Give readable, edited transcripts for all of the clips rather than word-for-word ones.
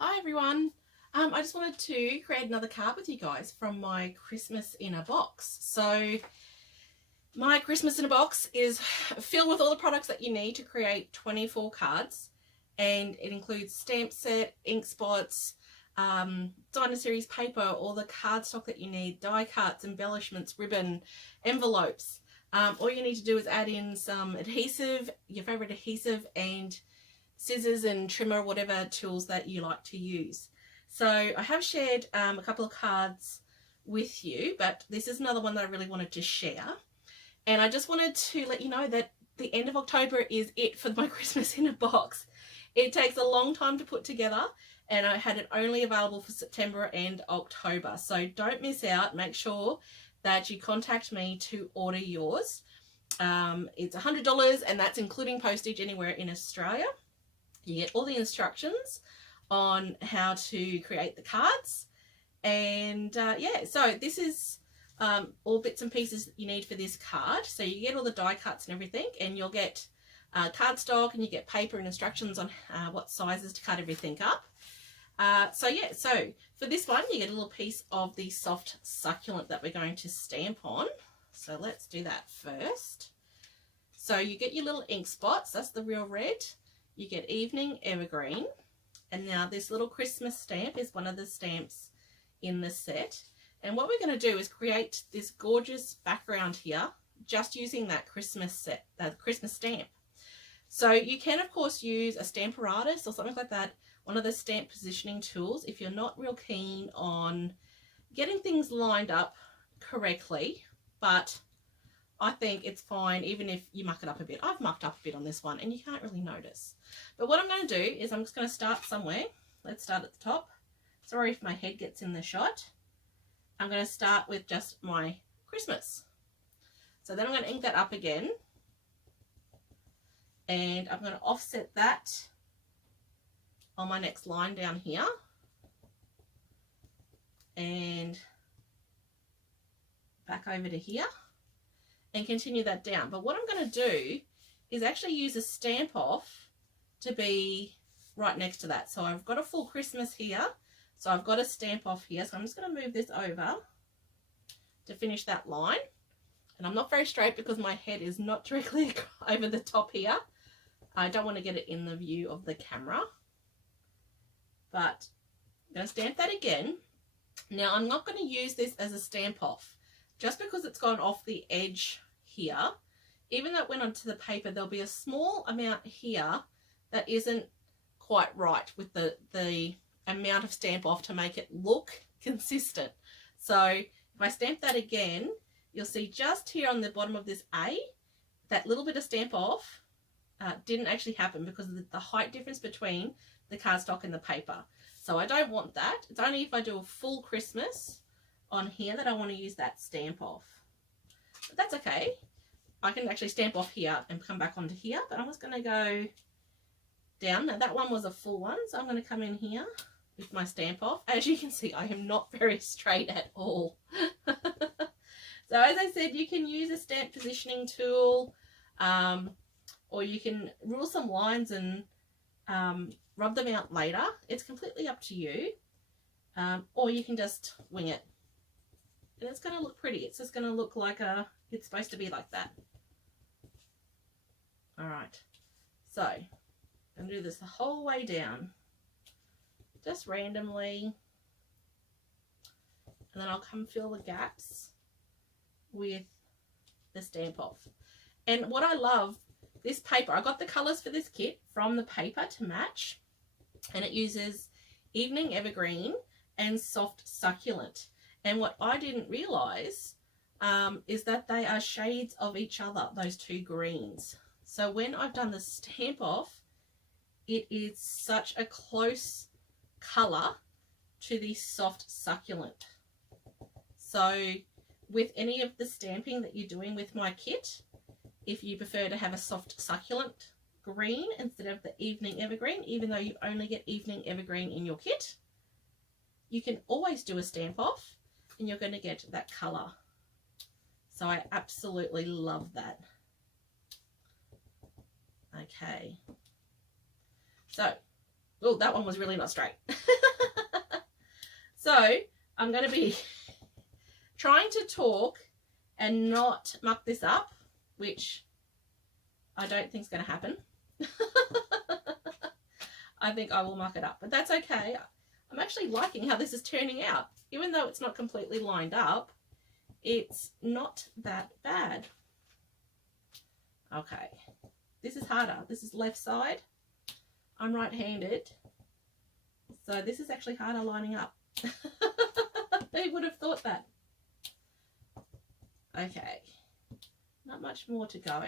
Hi everyone. I just wanted to create another card with you guys from my Christmas in a box. So my Christmas in a box is filled with all the products that you need to create 24 cards, and it includes stamp set, ink spots, Diner Series paper, all the cardstock that you need, die cuts, embellishments, ribbon, envelopes. All you need to do is add in some adhesive, your favorite adhesive, and scissors and trimmer, whatever tools that you like to use. So I have shared a couple of cards with you, but this is another one that I really wanted to share. And I just wanted to let you know that the end of October is it for my Christmas in a box. It takes a long time to put together, and I had it only available for September and October. So don't miss out. Make sure that you contact me to order yours. It's $100, and that's including postage anywhere in Australia. You get all the instructions on how to create the cards. And yeah, so this is all bits and pieces that you need for this card. So you get all the die cuts and everything, and you'll get cardstock, and you get paper and instructions on what sizes to cut everything up. So yeah, so for this one, you get a little piece of the soft succulent that we're going to stamp on. So let's do that first. So you get your little ink spots, that's the real red. You get evening evergreen, and now this little Christmas stamp is one of the stamps in the set. And what we're going to do is create this gorgeous background here just using that Christmas set, that Christmas stamp. So you can of course use a Stamparatus or something like that, one of the stamp positioning tools, if you're not real keen on getting things lined up correctly. But I think it's fine even if you muck it up a bit. I've mucked up a bit on this one and you can't really notice. But what I'm going to do is I'm just going to start somewhere. Let's start at the top. Sorry if my head gets in the shot. I'm going to start with just my Christmas. So then I'm going to ink that up again. And I'm going to offset that on my next line down here. And back over to here. And continue that down. But what I'm going to do is actually use a stamp off to be right next to that. So I've got a full Christmas here. So I've got a stamp off here. So I'm just going to move this over to finish that line. And I'm not very straight because my head is not directly over the top here. I don't want to get it in the view of the camera. But I'm going to stamp that again. Now I'm not going to use this as a stamp off. Just because it's gone off the edge here, even though it went onto the paper, there'll be a small amount here that isn't quite right with the amount of stamp off to make it look consistent. So if I stamp that again, you'll see just here on the bottom of this A, that little bit of stamp off didn't actually happen because of the height difference between the cardstock and the paper. So I don't want that. It's only if I do a full Christmas on here that I want to use that stamp off. But that's okay. I can actually stamp off here and come back onto here, but I'm just going to go down. Now that one was a full one, so I'm going to come in here with my stamp off. As you can see, I am not very straight at all. So as I said, you can use a stamp positioning tool, or you can rule some lines and rub them out later. It's completely up to you. Or you can just wing it. And it's going to look pretty. It's just going to look like it's supposed to be like that. Alright, so I'm going to do this the whole way down. Just randomly. And then I'll come fill the gaps with the stamp off. And what I love, this paper, I got the colours for this kit from the paper to match. And it uses Evening Evergreen and Soft Succulent. And what I didn't realise is that they are shades of each other, those two greens. So when I've done the stamp off, it is such a close colour to the Soft Succulent. So with any of the stamping that you're doing with my kit, if you prefer to have a Soft Succulent green instead of the Evening Evergreen, even though you only get Evening Evergreen in your kit, you can always do a stamp off and you're going to get that colour. So I absolutely love that. Okay, so Oh, that one was really not straight. So I'm going to be trying to talk and not muck this up, which I don't think is going to happen. I think I will muck it up, but that's okay. I'm actually liking how this is turning out. Even though it's not completely lined up, it's not that bad. Okay, this is harder. This is left side. I'm right-handed, so this is actually harder lining up. Who would have thought that? Okay, not much more to go.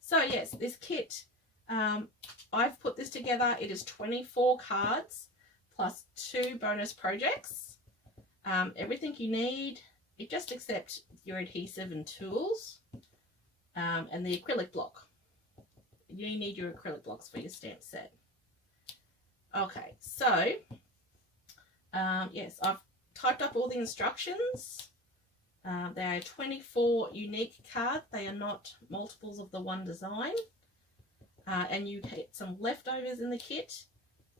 So yes, this kit, I've put this together. It is 24 cards plus 2 bonus projects. Everything you need, you just accept your adhesive and tools, and the acrylic block. You need your acrylic blocks for your stamp set. Okay, so yes, I've typed up all the instructions. There are 24 unique cards. They are not multiples of the one design. And you get some leftovers in the kit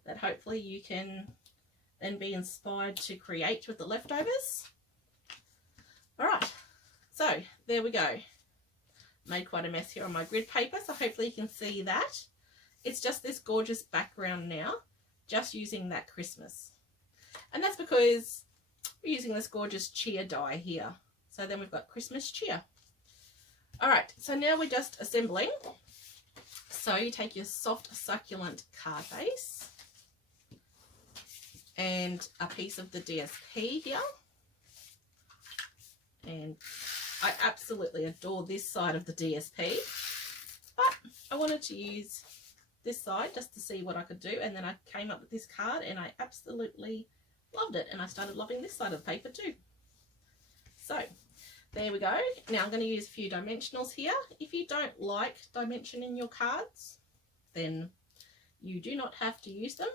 that hopefully you can then be inspired to create with the leftovers. All right, so there we go. Made quite a mess here on my grid paper, so hopefully you can see that. It's just this gorgeous background now, just using that Christmas. And that's because we're using this gorgeous cheer die here. So then we've got Christmas cheer. All right, so now we're just assembling. So you take your soft succulent card base and a piece of the DSP here. And I absolutely adore this side of the DSP, but I wanted to use this side just to see what I could do, and then I came up with this card and I absolutely loved it, and I started loving this side of the paper too. So there we go. Now I'm going to use a few dimensionals here. If you don't like dimension in your cards, then you do not have to use them.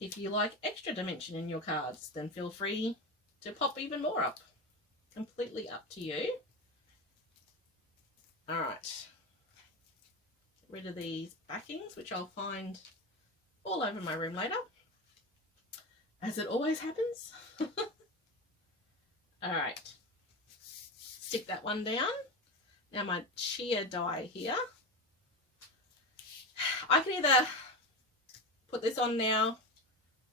If you like extra dimension in your cards, then feel free to pop even more up. Completely up to you. All right. Get rid of these backings, which I'll find all over my room later, as it always happens. All right. Stick that one down. Now my cheer die here. I can either put this on now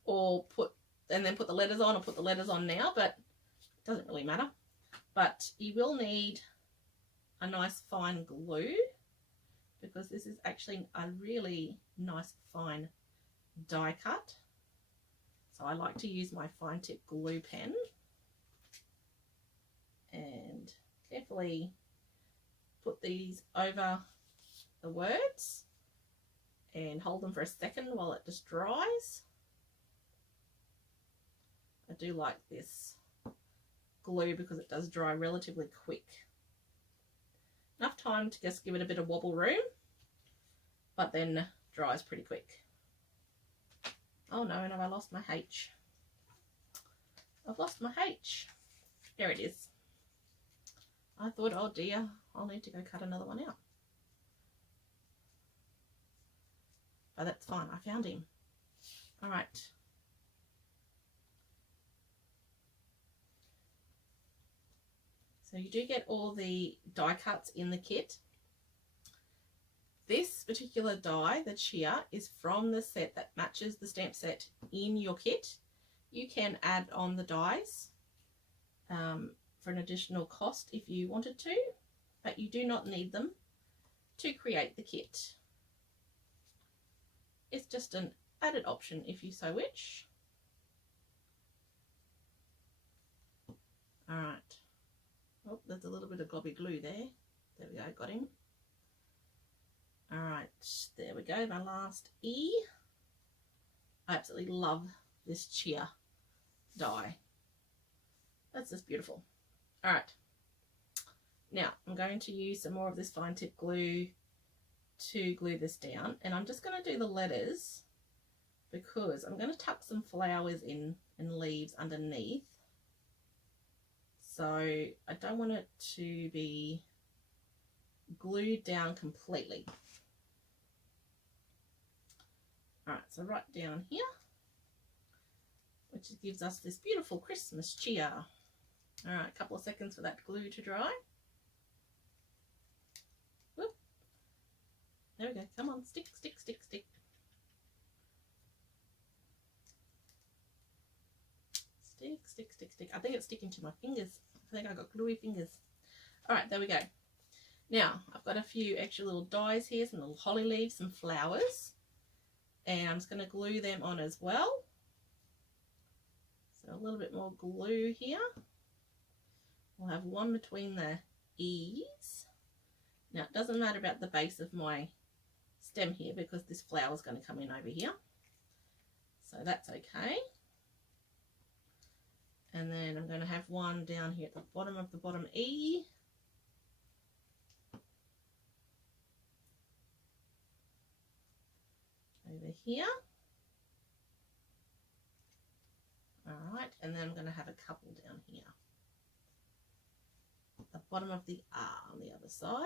or put the letters on, or put the letters on now, but it doesn't really matter. But you will need a nice fine glue, because this is actually a really nice fine die cut. So I like to use my fine tip glue pen and carefully put these over the words and hold them for a second while it just dries. I do like this glue because it does dry relatively quick. Enough time to just give it a bit of wobble room, but then dries pretty quick. Oh no, I lost my H. I've lost my H. There it is. I thought, oh dear, I'll need to go cut another one out. But that's fine, I found him. All right. So you do get all the die cuts in the kit. This particular die, the cheer, is from the set that matches the stamp set in your kit. You can add on the dies for an additional cost if you wanted to, but you do not need them to create the kit. It's just an added option if you so wish. All right. Oh, there's a little bit of globby glue there. There we go, got him. All right, there we go, my last E. I absolutely love this cheer die. That's just beautiful. All right, now I'm going to use some more of this fine tip glue to glue this down, and I'm just going to do the letters because I'm going to tuck some flowers in and leaves underneath. So I don't want it to be glued down completely. Alright, so right down here, which gives us this beautiful Christmas cheer. Alright, a couple of seconds for that glue to dry. Whoop. There we go. Come on, stick, stick, stick, stick. Stick, stick, stick, stick. I think it's sticking to my fingers. I think I got gluey fingers. Alright, there we go. Now, I've got a few extra little dies here, some little holly leaves, some flowers. And I'm just going to glue them on as well. So a little bit more glue here. We'll have one between the E's. Now, it doesn't matter about the base of my stem here because this flower is going to come in over here. So that's okay. And then I'm going to have one down here at the bottom of the bottom E. Over here. Alright, and then I'm going to have a couple down here. At the bottom of the R on the other side.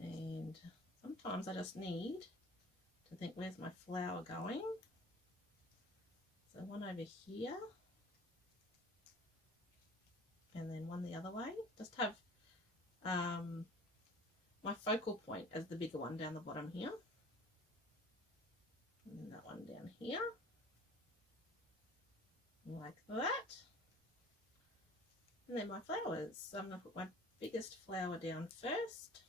And sometimes I just need to think, where's my flower going? So one over here. And then one the other way. Just have my focal point as the bigger one down the bottom here. And then that one down here. Like that. And then my flowers. So I'm going to put my biggest flower down first.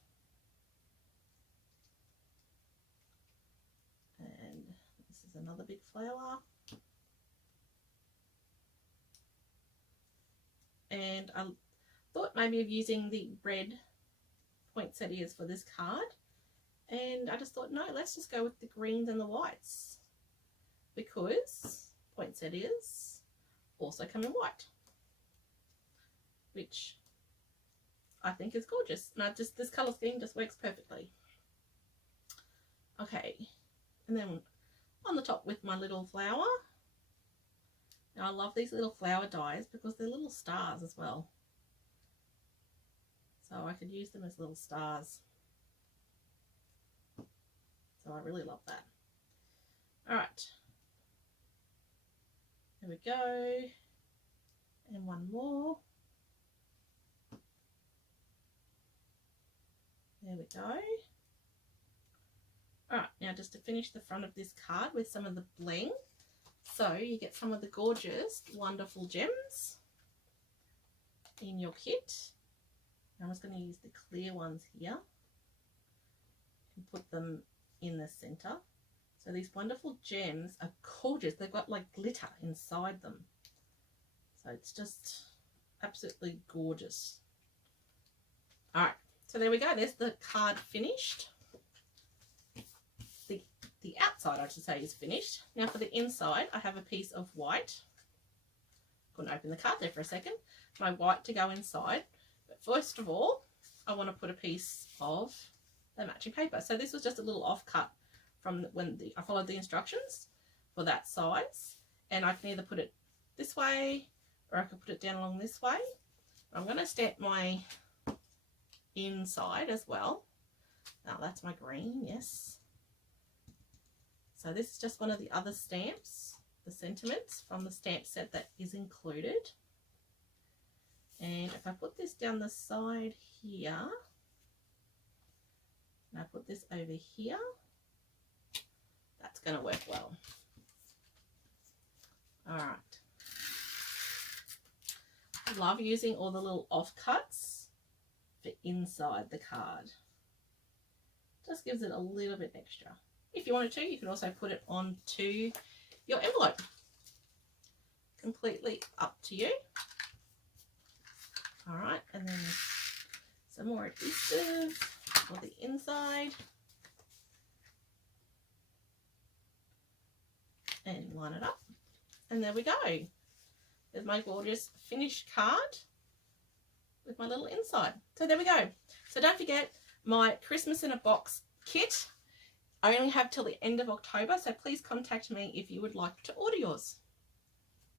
And this is another big flower. And I thought maybe of using the red poinsettias for this card. And I just thought, no, let's just go with the greens and the whites. Because poinsettias also come in white. Which I think is gorgeous. And this colour scheme just works perfectly. Okay. And then on the top with my little flower. Now I love these little flower dies because they're little stars as well. So I could use them as little stars. So I really love that. Alright. There we go. And one more. There we go. Alright, now just to finish the front of this card with some of the bling. So you get some of the gorgeous, wonderful gems in your kit. I'm just going to use the clear ones here and put them in the center. So these wonderful gems are gorgeous. They've got like glitter inside them. So it's just absolutely gorgeous. All right, so there we go. There's the card finished. The outside, I should say, is finished. Now for the inside, I have a piece of white. Couldn't open the card there for a second. My white to go inside. But first of all, I want to put a piece of the matching paper. So this was just a little offcut from when I followed the instructions for that size. And I can either put it this way or I can put it down along this way. I'm going to stamp my inside as well. Now that's my green, yes. So this is just one of the other stamps, the sentiments from the stamp set that is included. And if I put this down the side here, and I put this over here, that's going to work well. All right. I love using all the little offcuts for inside the card. Just gives it a little bit extra. If you wanted to, you can also put it onto your envelope. Completely up to you. All right, and then some more adhesive for the inside. And line it up. And there we go. There's my gorgeous finished card with my little inside. So there we go. So don't forget my Christmas in a Box kit. I only have till the end of October, so please contact me if you would like to order yours.